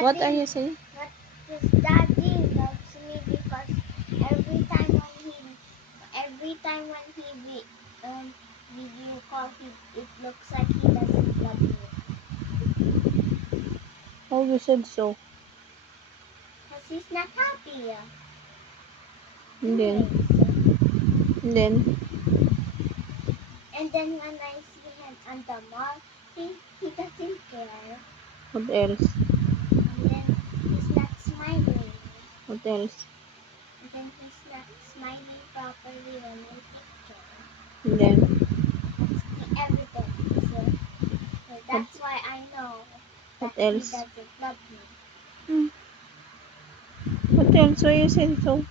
What are you saying? His daddy loves me because every time when he video call, it looks like he doesn't love me. Oh, you said so. Because he's not happy. And then When I see him on the mall, he doesn't care. what else? And then he's not smiling. What else? And then he's not smiling properly when I picture. And then That's the evidence. So that's why I know what that he else? doesn't love me. What else? Why you said so?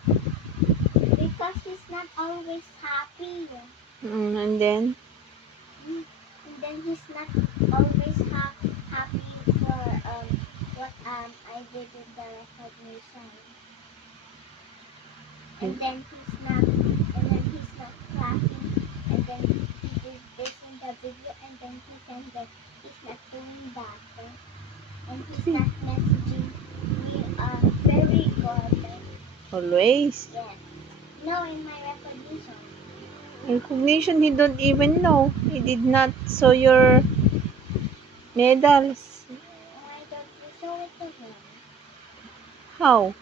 Because he's not always happy. And then And then he's not always happy for what I did in the recognition. And then he's not clapping, and then he did this in the video, and then he said that he's not doing that. And he's not messaging me very good. always. Yes. No, in my recognition. Recognition, he don't even know. He did not saw your medals. Why don't you show it to him? How?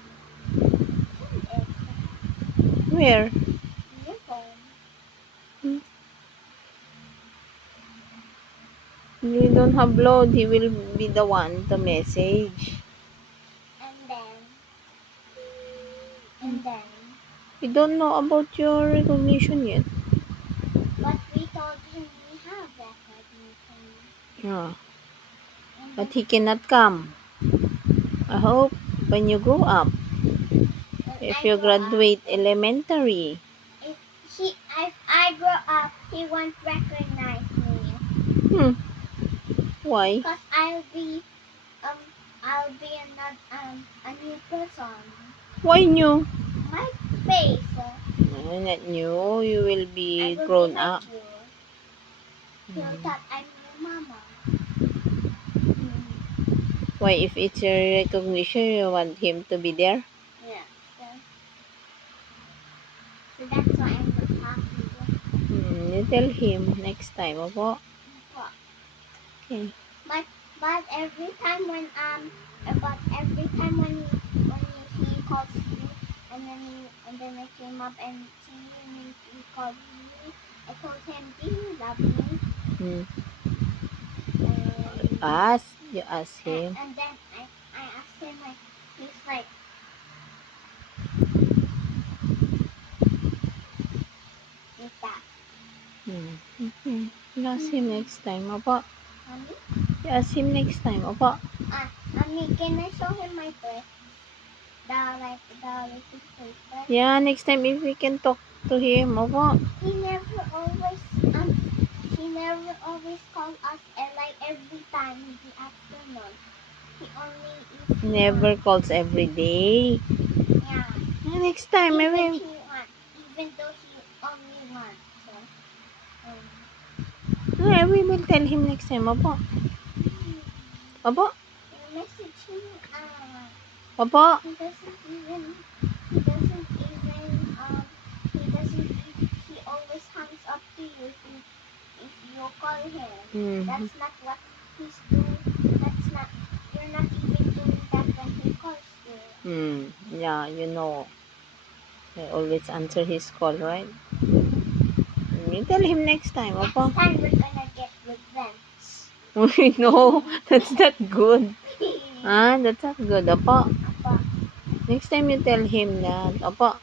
Send it. Where? In your phone. You don't have load. He will be the one to message. And then We don't know about your recognition yet. but we told him we have recognition. Yeah. But he cannot come. I hope when you grow up, if you graduate elementary. If I grow up, he won't recognize me. Why? Because I'll be a new person. Why new? My face. Not new. You will be I will grown be like up. you. He'll thought I'm your mama. Why, if it's your recognition, you want him to be there? Yeah. So that's why I'm not happy. You tell him next time, opo? Okay. But every time when he calls you, and then I came up and see him and he called me, I told him, do you love me? You ask him. And then I asked him, like, he's like that. Okay. You ask him next time, opo? Mommy? You ask him next time, opo? Mommy, can I show him my breath? The little paper? Yeah, next time if we can talk to him, opo? He never always calls us like every time in the afternoon. He only is Never calls every day. Yeah. Next time, Even maybe. though he only wants. Yeah, we will tell him next time, opo? Opo? You message him. Opo? He doesn't even. He doesn't even. He always hangs up to you if you call him. That's not what he's doing. That's not. You're not even doing that when he calls you. Yeah, you know. I always answer his call, right? You tell him next time, opo? Next time we're gonna get revenge. No, that's not good. That's not good, opo? Apa. Next time you tell him that, opo?